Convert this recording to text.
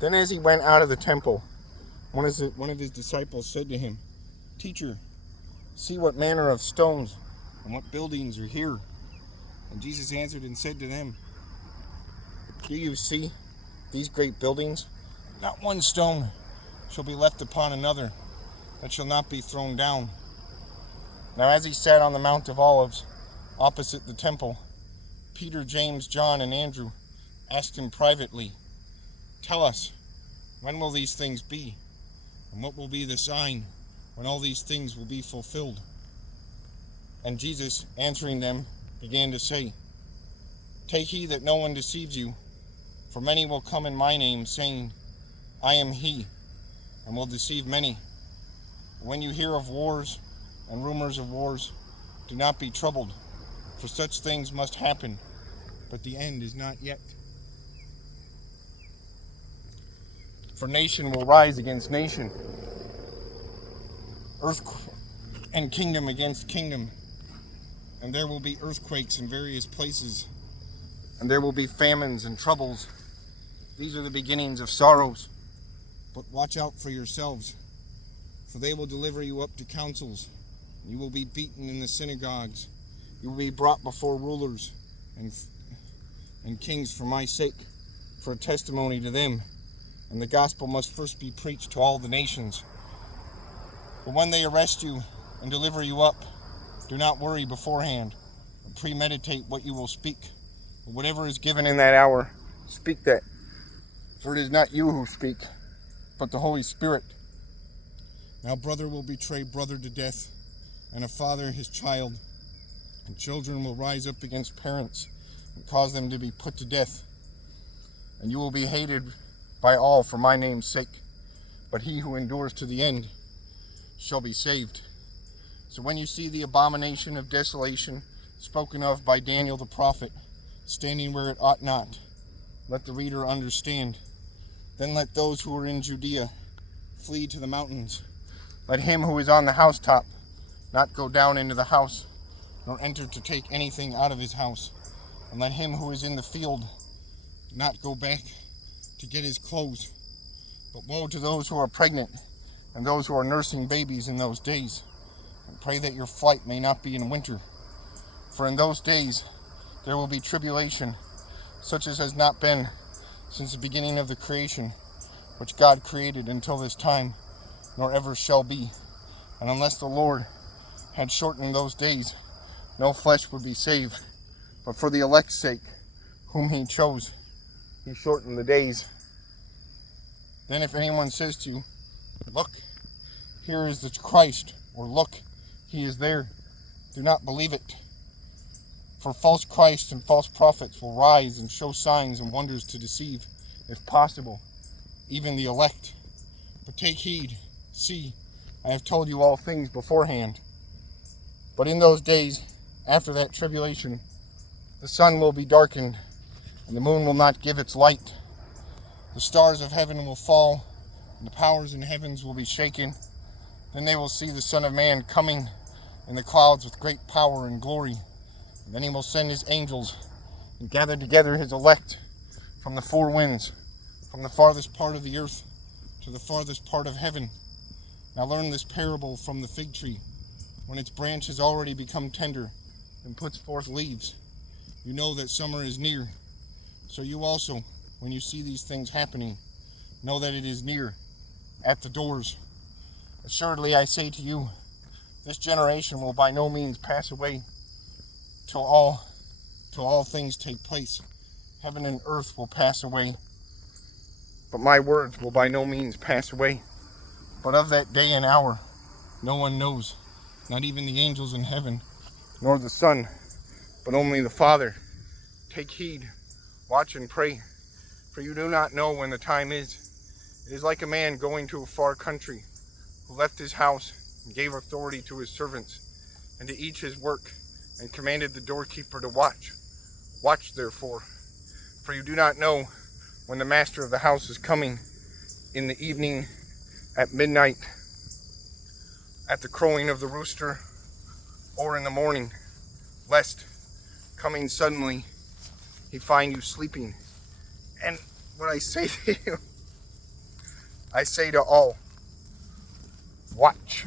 Then as he went out of the temple, one of his disciples said to him, "Teacher, see what manner of stones and what buildings are here." And Jesus answered and said to them, "Do you see these great buildings? Not one stone shall be left upon another that shall not be thrown down." Now as he sat on the Mount of Olives, opposite the temple, Peter, James, John, and Andrew asked him privately, "Tell us, when will these things be? And what will be the sign when all these things will be fulfilled?" And Jesus, answering them, began to say, "Take heed that no one deceives you, for many will come in my name, saying, 'I am he,' and will deceive many. When you hear of wars and rumors of wars, do not be troubled, for such things must happen, but the end is not yet. For nation will rise against nation, and kingdom against kingdom, and there will be earthquakes in various places, and there will be famines and troubles. These are the beginnings of sorrows. But watch out for yourselves, for they will deliver you up to councils. You will be beaten in the synagogues. You will be brought before rulers and kings for my sake, for a testimony to them. And the gospel must first be preached to all the nations. But when they arrest you and deliver you up, do not worry beforehand, or premeditate what you will speak. But whatever is given in that hour, speak that. For it is not you who speak, but the Holy Spirit. Now brother will betray brother to death, and a father his child, and children will rise up against parents and cause them to be put to death. And you will be hated by all for my name's sake, but he who endures to the end shall be saved. So when you see the abomination of desolation spoken of by Daniel the prophet standing where it ought not, let the reader understand. Then let those who are in Judea flee to the mountains. Let him who is on the housetop not go down into the house, nor enter to take anything out of his house. And let him who is in the field not go back to get his clothes. But woe to those who are pregnant and those who are nursing babies in those days. And pray that your flight may not be in winter. For in those days there will be tribulation, such as has not been since the beginning of the creation, which God created until this time, nor ever shall be. And unless the Lord had shortened those days, no flesh would be saved. But for the elect's sake, whom he chose, he shortened the days. Then if anyone says to you, 'Look, here is the Christ,' or 'Look, he is there,' do not believe it. For false Christs and false prophets will rise and show signs and wonders to deceive, if possible, even the elect. But take heed, see, I have told you all things beforehand. But in those days, after that tribulation, the sun will be darkened, and the moon will not give its light. The stars of heaven will fall, and the powers in heavens will be shaken. Then they will see the Son of Man coming in the clouds with great power and glory. And then he will send his angels and gather together his elect from the four winds, from the farthest part of the earth to the farthest part of heaven. Now learn this parable from the fig tree. When its branch has already become tender and puts forth leaves, you know that summer is near. So you also, when you see these things happening, know that it is near, at the doors. Assuredly I say to you, this generation will by no means pass away till all things take place. Heaven and earth will pass away, but my words will by no means pass away. But of that day and hour no one knows, not even the angels in heaven, nor the Son, but only the Father. Take heed, watch and pray, for you do not know when the time is. It is like a man going to a far country, who left his house and gave authority to his servants, and to each his work, and commanded the doorkeeper to watch. Watch therefore, for you do not know when the master of the house is coming, in the evening, at midnight, at the crowing of the rooster, or in the morning, lest, coming suddenly, he find you sleeping. And what I say to you, I say to all, watch.